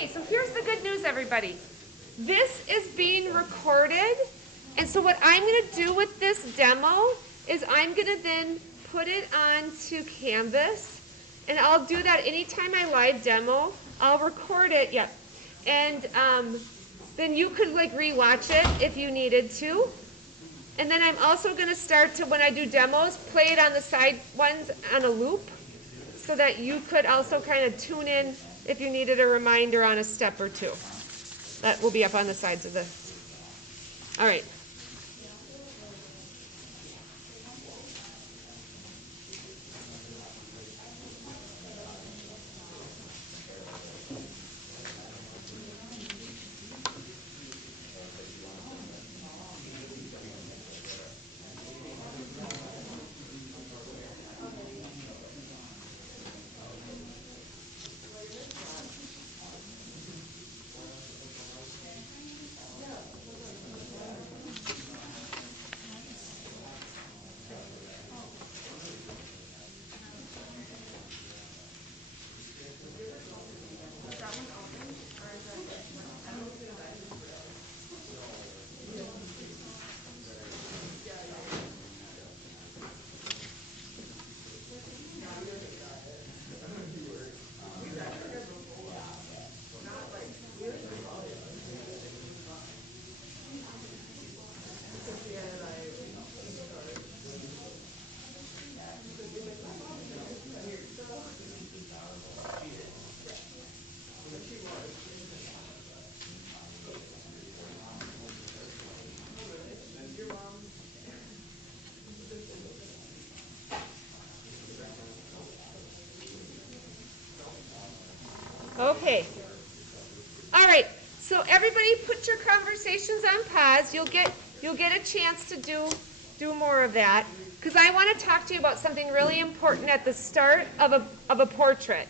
Okay, so here's the good news, everybody. This is being recorded, and so what I'm going to do with this demo is I'm going to then put it onto Canvas, and I'll do that anytime I live demo. I'll record it, and then you could like rewatch it if you needed to. And then I'm also going to start to, when I do demos, play it on the side ones on a loop, so that you could also kind of tune in if you needed a reminder on a step or two. That will be up on the sides of the. All right. Okay. All right. So everybody, put your conversations on pause. You'll get a chance to do more of that, because I want to talk to you about something really important at the start of a portrait.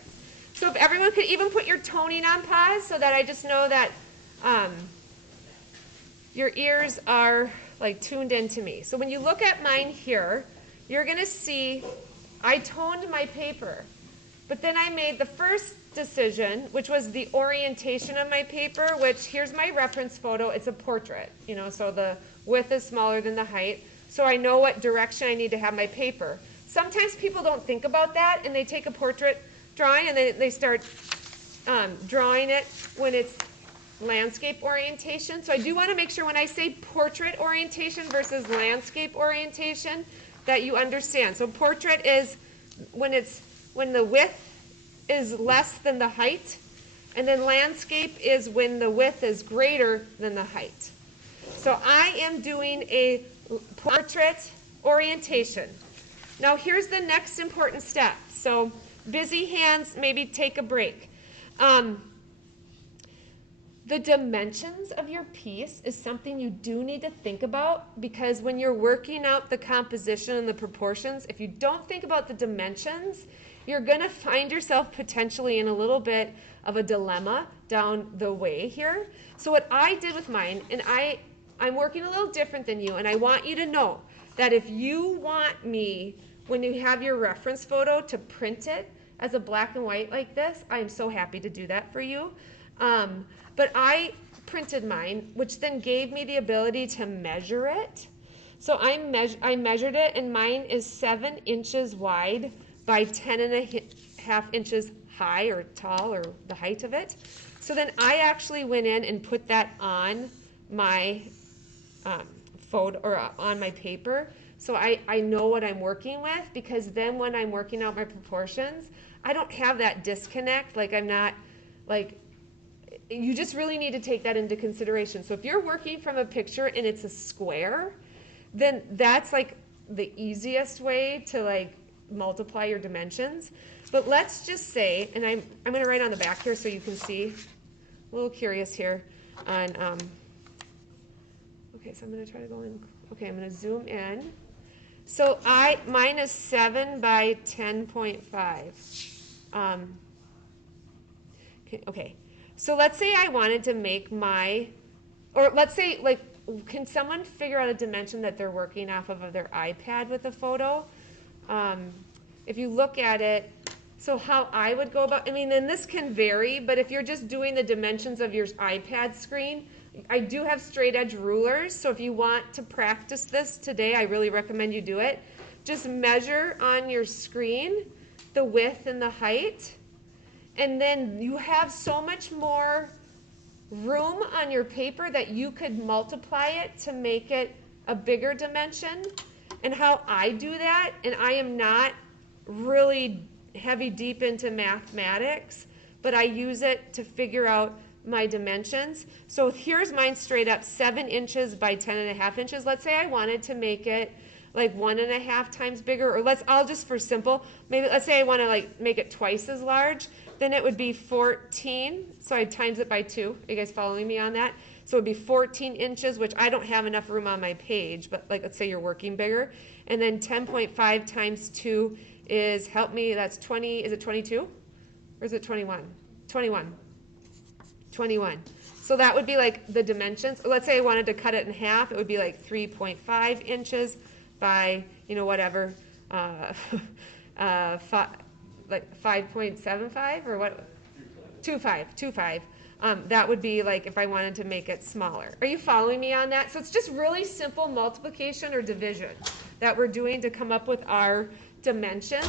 So if everyone could even put your toning on pause, so that I just know that your ears are like tuned into me. So when you look at mine here, you're going to see I toned my paper. But then I made the first decision, which was the orientation of my paper, which here's my reference photo. It's a portrait, so the width is smaller than the height. So I know what direction I need to have my paper. Sometimes people don't think about that, and they take a portrait drawing and they start drawing it when it's landscape orientation. So I do want to make sure when I say portrait orientation versus landscape orientation that you understand. So portrait is when the width is less than the height, and then landscape is when the width is greater than the height. So I am doing a portrait orientation. Now here's the next important step. So busy hands, maybe take a break. The dimensions of your piece is something you do need to think about, because when you're working out the composition and the proportions, if you don't think about the dimensions, you're going to find yourself potentially in a little bit of a dilemma down the way here. So what I did with mine, and I'm working a little different than you, and I want you to know that if you want me, when you have your reference photo, to print it as a black and white like this, I'm so happy to do that for you. But I printed mine, which then gave me the ability to measure it. So I measured it, and mine is 7 inches wide by 10.5 inches high or tall, or the height of it. So then I actually went in and put that on my photo, or on my paper. So I know what I'm working with, because then when I'm working out my proportions, I don't have that disconnect. Like I'm not, like, you just really need to take that into consideration. So if you're working from a picture and it's a square, then that's like the easiest way to like multiply your dimensions. But let's just say, and I'm going to write on the back here so you can see. A little curious here on, okay, so I'm going to try to go in. Okay, I'm going to zoom in. So mine is 7 by 10.5. Okay. So let's say I wanted to make or let's say, like, can someone figure out a dimension that they're working off of their iPad with a photo? If you look at it, So how I would go about, I mean, and this can vary, but if you're just doing the dimensions of your iPad screen, I do have straight edge rulers. So if you want to practice this today, I really recommend you do it. Just measure on your screen the width and the height. And then you have so much more room on your paper that you could multiply it to make it a bigger dimension. And how I do that, and I am not really heavy deep into mathematics, but I use it to figure out my dimensions. So here's mine straight up, 7 inches by 10.5 inches. Let's say I wanted to make it like 1.5 times bigger, or I'll just for simple, maybe let's say I want to like make it twice as large, then it would be 14. So I times it by 2. Are you guys following me on that? So it would be 14 inches, which I don't have enough room on my page, but like let's say you're working bigger. And then 10.5 times 2 is, help me, that's 20, is it 22? Or is it 21? 21. 21. So that would be like the dimensions. Let's say I wanted to cut it in half. It would be like 3.5 inches by, you know, whatever, like 5.75 or what? 2.5. That would be like if I wanted to make it smaller. Are you following me on that? So it's just really simple multiplication or division that we're doing to come up with our dimensions.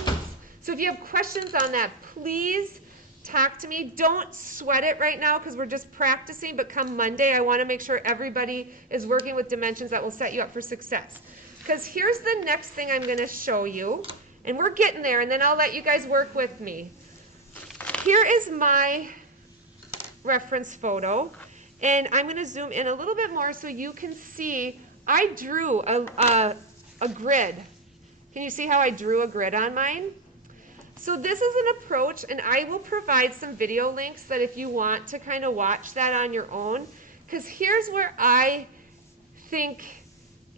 So if you have questions on that, please talk to me. Don't sweat it right now because we're just practicing, but come Monday, I want to make sure everybody is working with dimensions that will set you up for success. Because here's the next thing I'm going to show you, and we're getting there, and then I'll let you guys work with me. Here is my reference photo, and I'm going to zoom in a little bit more so you can see I drew a grid. Can you see how I drew a grid on mine? So this is an approach, and I will provide some video links that if you want to kind of watch that on your own, because here's where I think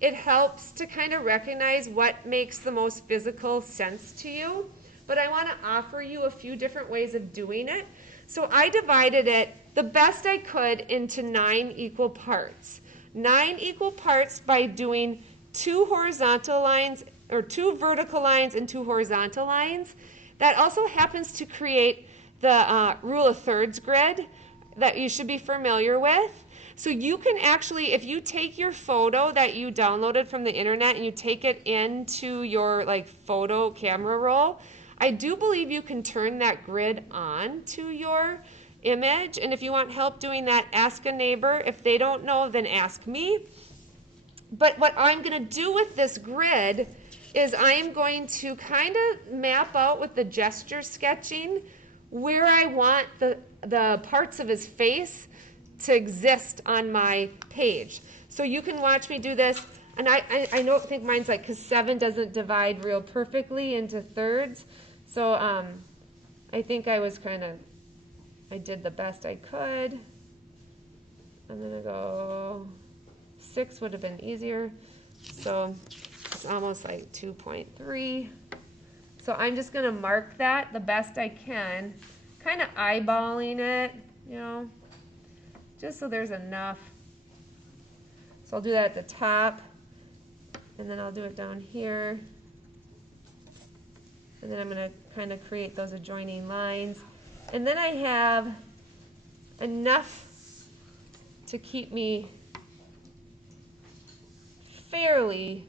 it helps to kind of recognize what makes the most physical sense to you. But I want to offer you a few different ways of doing it. So I divided it the best I could into 9 equal parts. 9 equal parts by doing 2 horizontal lines, or 2 vertical lines and 2 horizontal lines. That also happens to create the rule of thirds grid that you should be familiar with. So you can actually, if you take your photo that you downloaded from the internet and you take it into your like photo camera roll, I do believe you can turn that grid on to your image. And if you want help doing that, ask a neighbor. If they don't know, then ask me. But what I'm going to do with this grid is I am going to kind of map out with the gesture sketching where I want the parts of his face to exist on my page. So you can watch me do this. And I think mine's like, because 7 doesn't divide real perfectly into thirds. So I think I did the best I could. I'm going to go 6 would have been easier. So it's almost like 2.3. So I'm just going to mark that the best I can, kind of eyeballing it, you know, just so there's enough. So I'll do that at the top, and then I'll do it down here. And then I'm going to kind of create those adjoining lines. And then I have enough to keep me fairly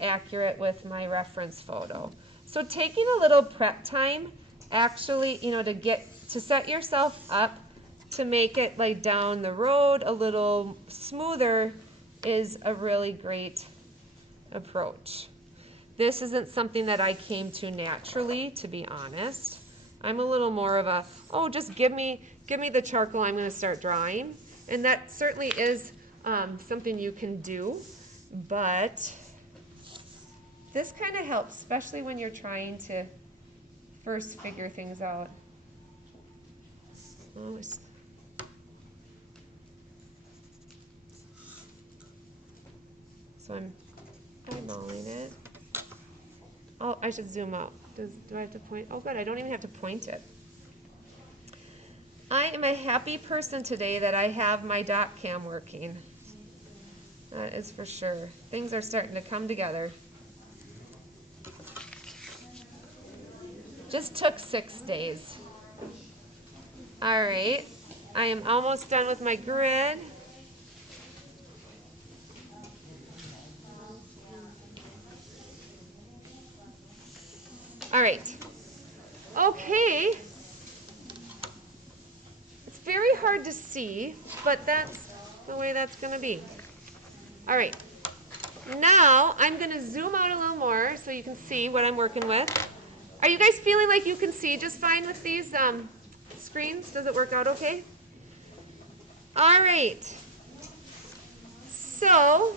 accurate with my reference photo. So taking a little prep time, actually, you know, to set yourself up to make it like down the road a little smoother is a really great approach. This isn't something that I came to naturally, to be honest. I'm a little more of a, oh, just give me the charcoal, I'm going to start drawing. And that certainly is something you can do, but this kind of helps, especially when you're trying to first figure things out. So I'm eyeballing it. Oh, I should zoom out. Do I have to point? Oh, good, I don't even have to point it. I am a happy person today that I have my dot cam working. That is for sure. Things are starting to come together. Just took 6 days. All right, I am almost done with my grid. All right. Okay. It's very hard to see, but that's the way that's going to be. All right. Now I'm going to zoom out a little more so you can see what I'm working with. Are you guys feeling like you can see just fine with these screens? Does it work out okay? All right. So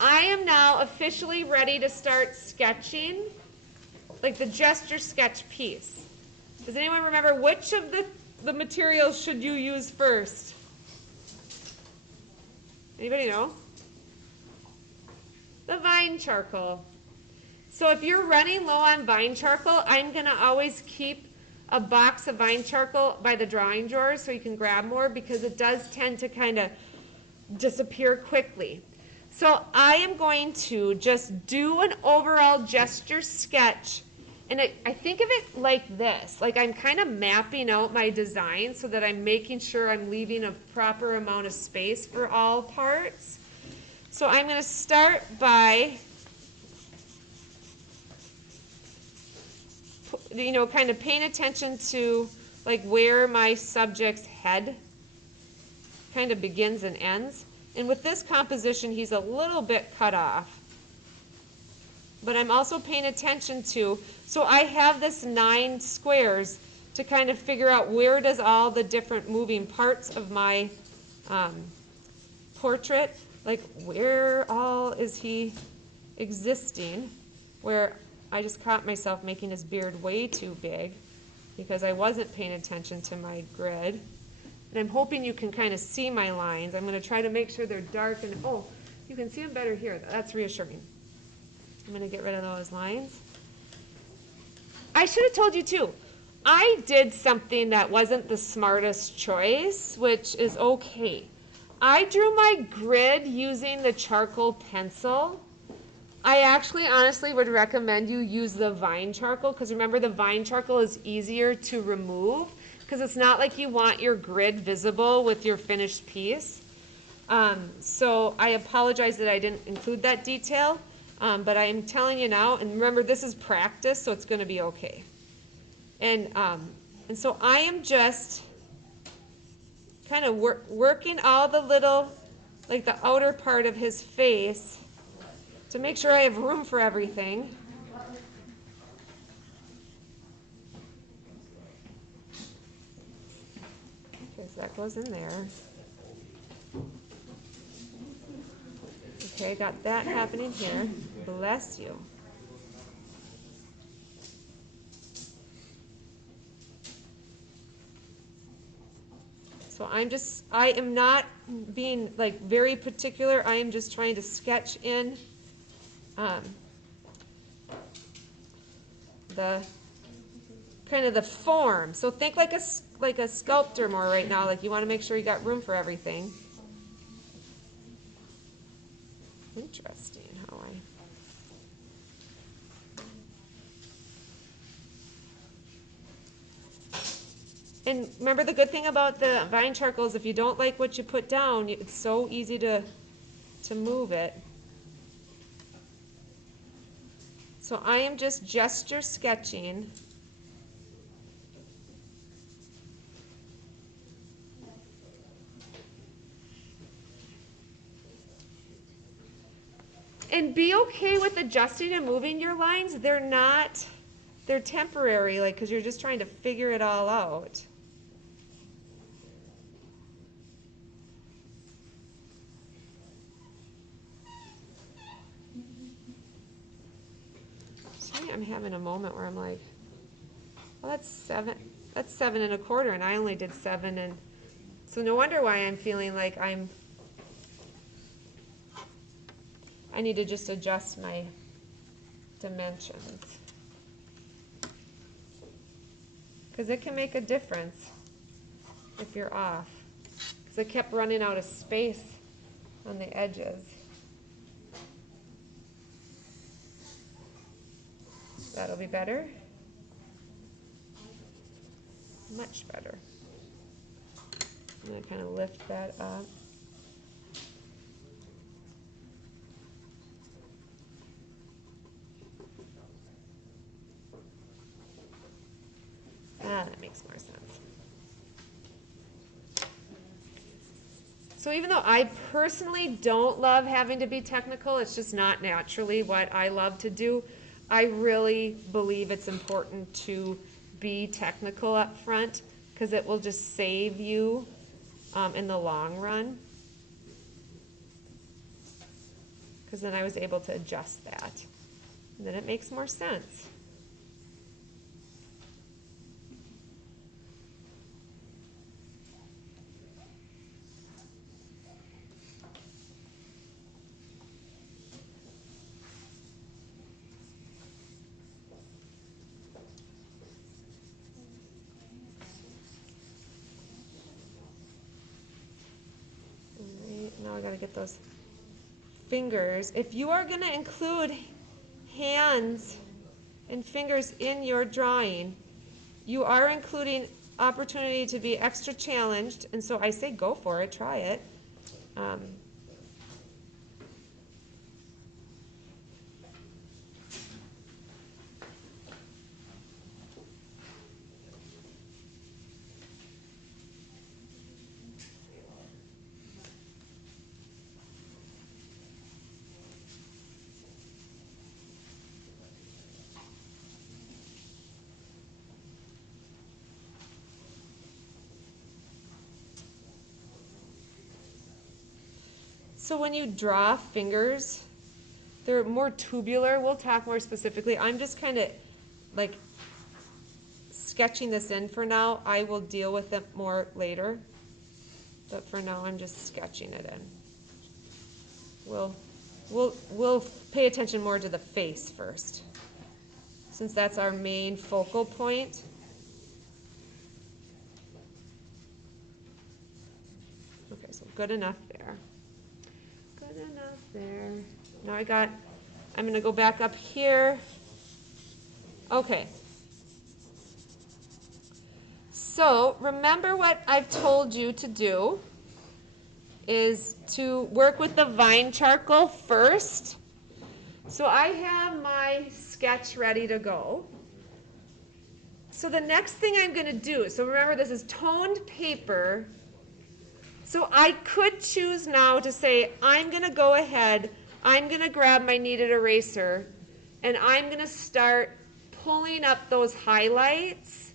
I am now officially ready to start sketching, like the gesture sketch piece. Does anyone remember which of the materials should you use first? Anybody know? The vine charcoal. So if you're running low on vine charcoal, I'm going to always keep a box of vine charcoal by the drawing drawers so you can grab more, because it does tend to kind of disappear quickly. So I am going to just do an overall gesture sketch, and I think of it like this. Like I'm kind of mapping out my design so that I'm making sure I'm leaving a proper amount of space for all parts. So I'm going to start by, kind of paying attention to like where my subject's head kind of begins and ends. And with this composition, he's a little bit cut off. But I'm also paying attention to, so I have this 9 squares to kind of figure out where does all the different moving parts of my portrait, like where all is he existing, where I just caught myself making his beard way too big because I wasn't paying attention to my grid. And I'm hoping you can kind of see my lines. I'm going to try to make sure they're dark and, oh, you can see them better here. That's reassuring. I'm going to get rid of those lines. I should have told you too. I did something that wasn't the smartest choice, which is okay. I drew my grid using the charcoal pencil. I actually honestly would recommend you use the vine charcoal, because remember the vine charcoal is easier to remove, because it's not like you want your grid visible with your finished piece. So I apologize that I didn't include that detail, but I'm telling you now, and remember this is practice, so it's going to be okay. And so I am just kind of working all the little, like the outer part of his face to make sure I have room for everything. Okay, so that goes in there. Okay, got that happening here. Bless you. So I am not being like very particular. I am just trying to sketch in the kind of the form. So think like a sculptor more right now. Like you want to make sure you got room for everything. Interesting how And remember the good thing about the vine charcoal is if you don't like what you put down, it's so easy to move it. So I am just gesture sketching. And be okay with adjusting and moving your lines. They're temporary, like, because you're just trying to figure it all out. See, I'm having a moment where I'm like, well, that's 7 1/4, and I only did 7, and so no wonder why I'm feeling like I need to just adjust my dimensions. Because it can make a difference if you're off. Because I kept running out of space on the edges. That'll be better. Much better. I'm going to kind of lift that up. That makes more sense. So even though I personally don't love having to be technical, it's just not naturally what I love to do, I really believe it's important to be technical up front because it will just save you in the long run. Because then I was able to adjust that. And then it makes more sense. Now I gotta get those fingers. If you are gonna include hands and fingers in your drawing, you are including opportunity to be extra challenged, and so I say go for it, try it. So when you draw fingers, they're more tubular. We'll talk more specifically. I'm just kind of like sketching this in for now. I will deal with it more later. But for now, I'm just sketching it in. We'll pay attention more to the face first, since that's our main focal point. Okay, so good enough there. Good enough there. Now I'm going to go back up here. Okay. So remember what I've told you to do is to work with the vine charcoal first. So I have my sketch ready to go. So the next thing I'm going to do, so remember this is toned paper. So I could choose now to say, I'm going to go ahead, I'm going to grab my kneaded eraser, and I'm going to start pulling up those highlights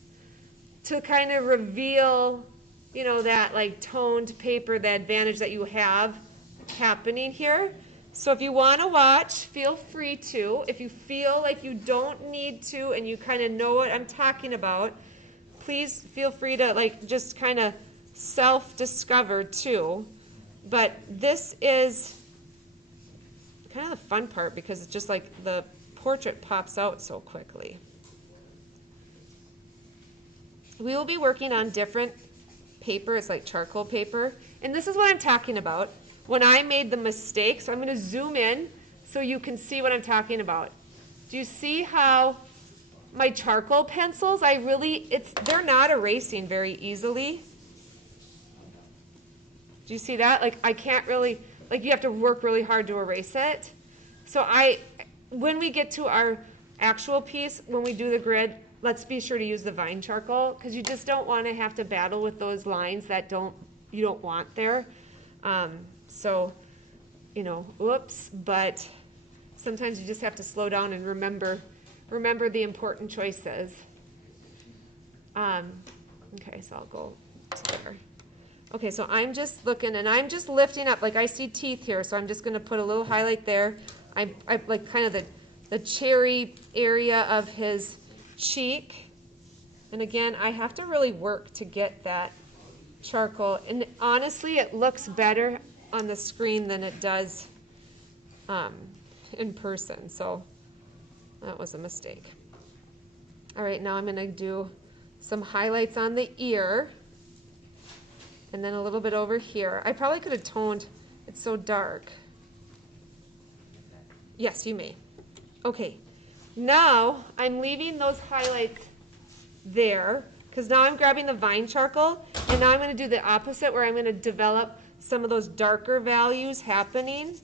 to kind of reveal, you know, that like toned paper, the advantage that you have happening here. So if you want to watch, feel free to. If you feel like you don't need to and you kind of know what I'm talking about, please feel free to like just kind of self-discover too. But this is kind of the fun part because it's just like the portrait pops out so quickly. We will be working on different paper. It's like charcoal paper. And this is what I'm talking about. When I made the mistake, so I'm going to zoom in so you can see what I'm talking about. Do you see how my charcoal pencils, they're not erasing very easily. Do you see that? Like I can't really, like you have to work really hard to erase it. So when we get to our actual piece, when we do the grid, let's be sure to use the vine charcoal because you just don't want to have to battle with those lines that you don't want there. So, you know, whoops, but sometimes you just have to slow down and remember the important choices. Okay, so I'll go to there. Okay, so I'm just looking and I'm just lifting up, like I see teeth here, so I'm just going to put a little highlight there. I like kind of the cherry area of his cheek. And again, I have to really work to get that charcoal. And honestly, it looks better on the screen than it does in person. So that was a mistake. All right, now I'm going to do some highlights on the ear. And then a little bit over here. I probably could have toned, it's so dark. Yes, you may. Okay, Now I'm leaving those highlights there because now I'm grabbing the vine charcoal and now I'm going to do the opposite where I'm going to develop some of those darker values happening.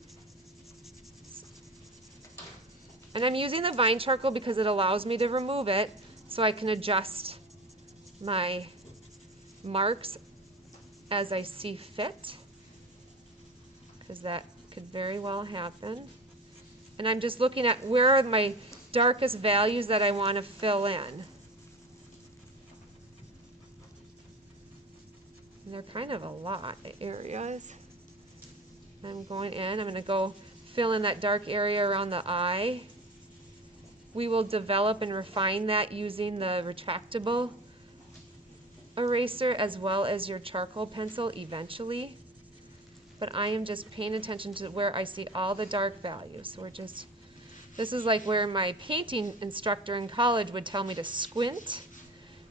And I'm using the vine charcoal because it allows me to remove it so I can adjust my marks as I see fit, because that could very well happen. And I'm just looking at where are my darkest values that I want to fill in. And they're kind of a lot of areas. I'm going in, I'm going to go fill in that dark area around the eye. We will develop and refine that using the retractable eraser as well as your charcoal pencil eventually. But I am just paying attention to where I see all the dark values. So this is like where my painting instructor in college would tell me to squint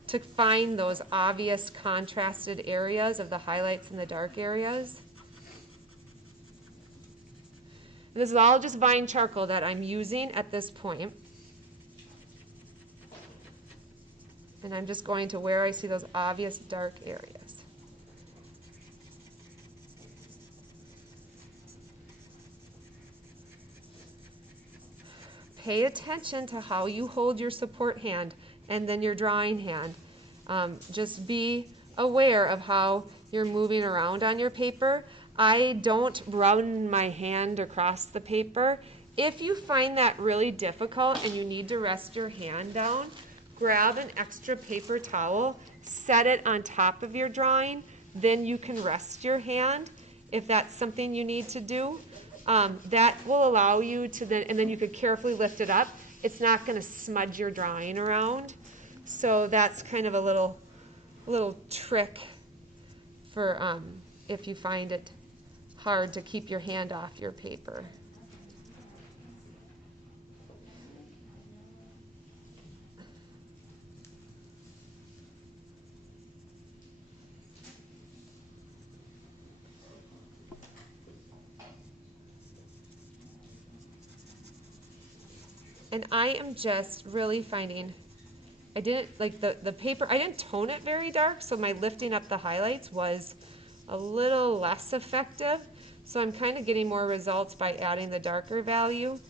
to find those obvious contrasted areas of the highlights and the dark areas. And this is all just vine charcoal that I'm using at this point. And I'm just going to where I see those obvious dark areas. Pay attention to how you hold your support hand and then your drawing hand. Just be aware of how you're moving around on your paper. I don't run my hand across the paper. If you find that really difficult and you need to rest your hand down, grab an extra paper towel, set it on top of your drawing, then you can rest your hand if that's something you need to do. That will allow you to then, and then you could carefully lift it up. It's not going to smudge your drawing around. So that's kind of a little trick for if you find it hard to keep your hand off your paper. And I am just really finding, I didn't, like the paper, I didn't tone it very dark, so my lifting up the highlights was a little less effective. So I'm kind of getting more results by adding the darker value.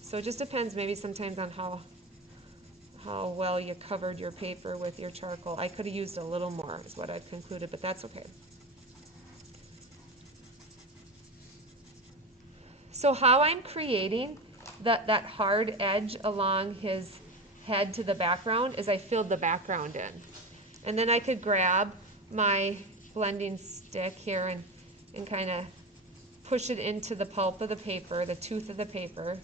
So it just depends maybe sometimes on how well you covered your paper with your charcoal. I could have used a little more is what I've concluded, but that's okay. So how I'm creating that hard edge along his head to the background is I filled the background in. And then I could grab my blending stick here and kind of push it into the pulp of the paper, the tooth of the paper.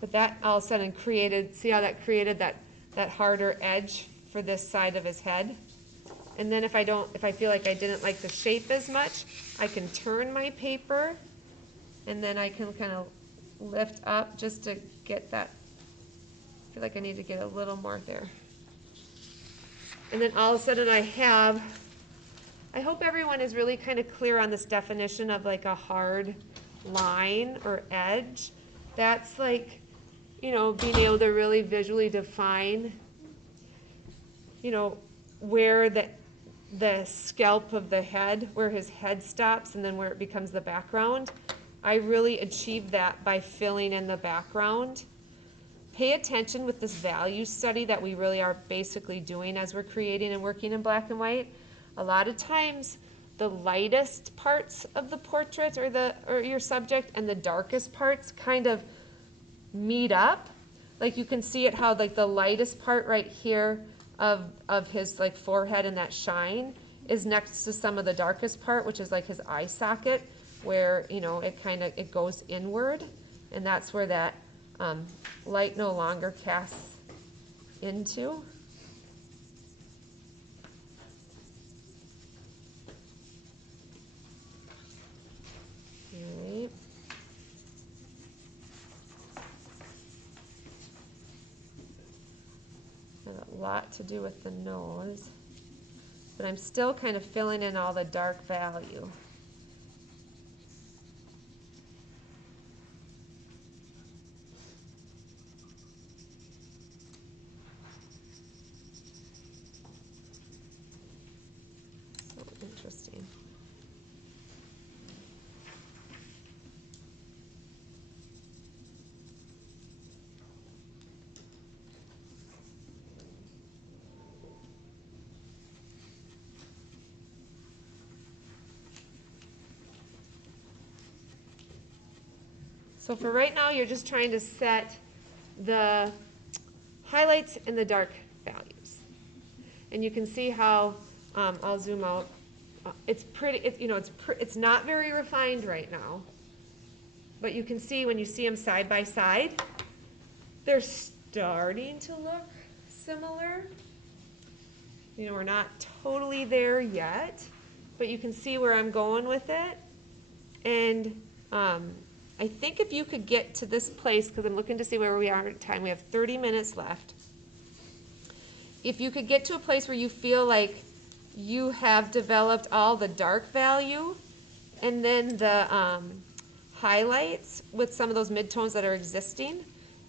But that all of a sudden created, see how that created that harder edge for this side of his head? And then if I feel like I didn't like the shape as much, I can turn my paper and then I can kind of lift up just to get that. I feel like I need to get a little more there. And then all of a sudden I hope everyone is really kind of clear on this definition of like a hard line or edge. That's like, being able to really visually define, where the scalp of the head, where his head stops and then where it becomes the background. I really achieved that by filling in the background. Pay attention with this value study that we really are basically doing as we're creating and working in black and white. A lot of times the lightest parts of the portrait or your subject and the darkest parts kind of meet up. Like you can see it how like the lightest part right here of his like forehead and that shine is next to some of the darkest part, which is like his eye socket, where it goes inward, and that's where that light no longer casts into. Right. A lot to do with the nose, but I'm still kind of filling in all the dark value. interesting. So for right now, you're just trying to set the highlights and the dark values. And you can see how, I'll zoom out. It's pretty, it's not very refined right now. But you can see when you see them side by side, they're starting to look similar. We're not totally there yet, but you can see where I'm going with it. And I think if you could get to this place, because I'm looking to see where we are at time, we have 30 minutes left. If you could get to a place where you feel like you have developed all the dark value and then the highlights with some of those midtones that are existing,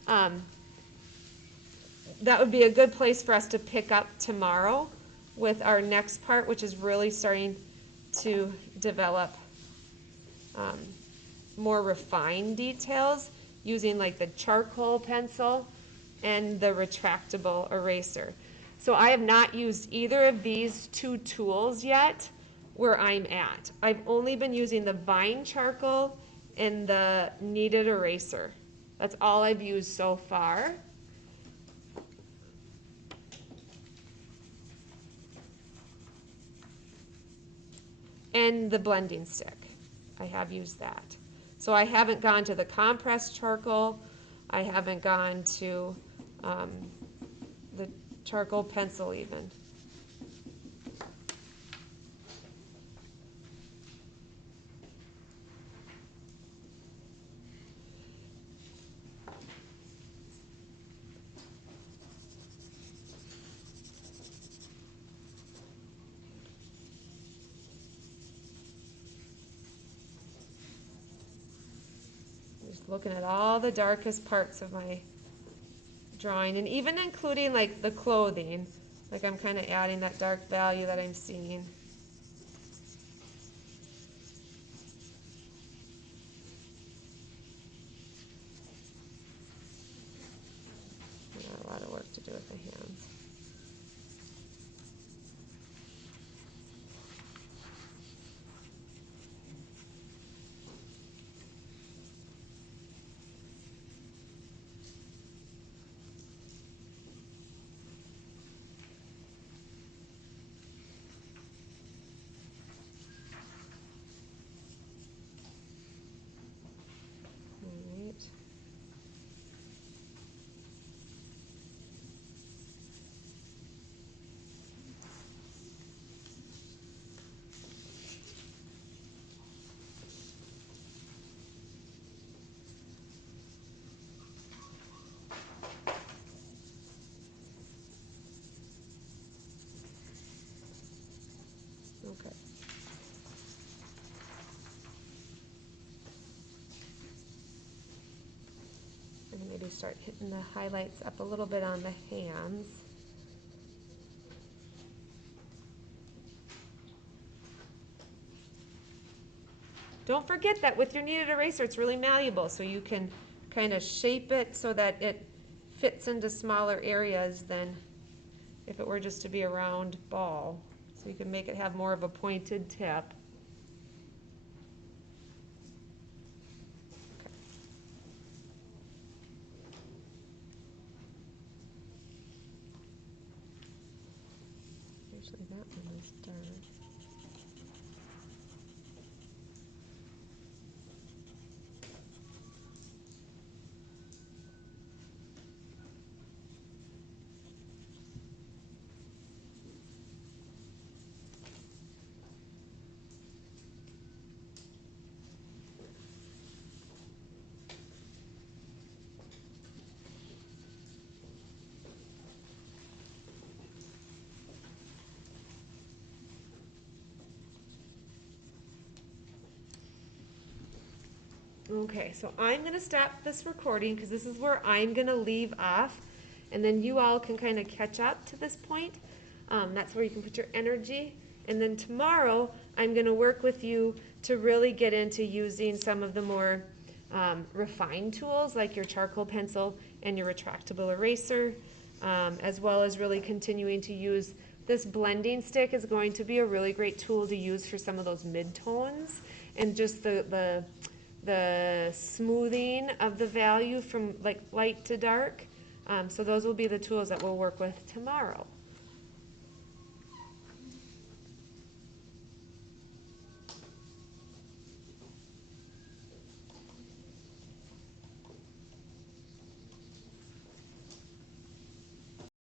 that would be a good place for us to pick up tomorrow with our next part, which is really starting to develop more refined details using like the charcoal pencil and the retractable eraser. So I have not used either of these two tools yet where I'm at. I've only been using the Vine charcoal and the kneaded eraser. That's all I've used so far. And the blending stick. I have used that. So I haven't gone to the compressed charcoal. I haven't gone to the charcoal pencil even. Just looking at all the darkest parts of my drawing, and even including like the clothing. Like I'm kind of adding that dark value that I'm seeing. Got a lot of work to do with the hands. All right. Okay. And maybe start hitting the highlights up a little bit on the hands. Don't forget that with your kneaded eraser, it's really malleable, so you can kind of shape it so that it fits into smaller areas than if it were just to be a round ball. So you can make it have more of a pointed tip. Actually, that one is dark. Okay, so I'm going to stop this recording because this is where I'm going to leave off, and then you all can kind of catch up to this point. That's where you can put your energy. And then tomorrow, I'm going to work with you to really get into using some of the more refined tools like your charcoal pencil and your retractable eraser, as well as really continuing to use this blending stick is going to be a really great tool to use for some of those mid-tones and just the smoothing of the value from like light to dark. So those will be the tools that we'll work with tomorrow.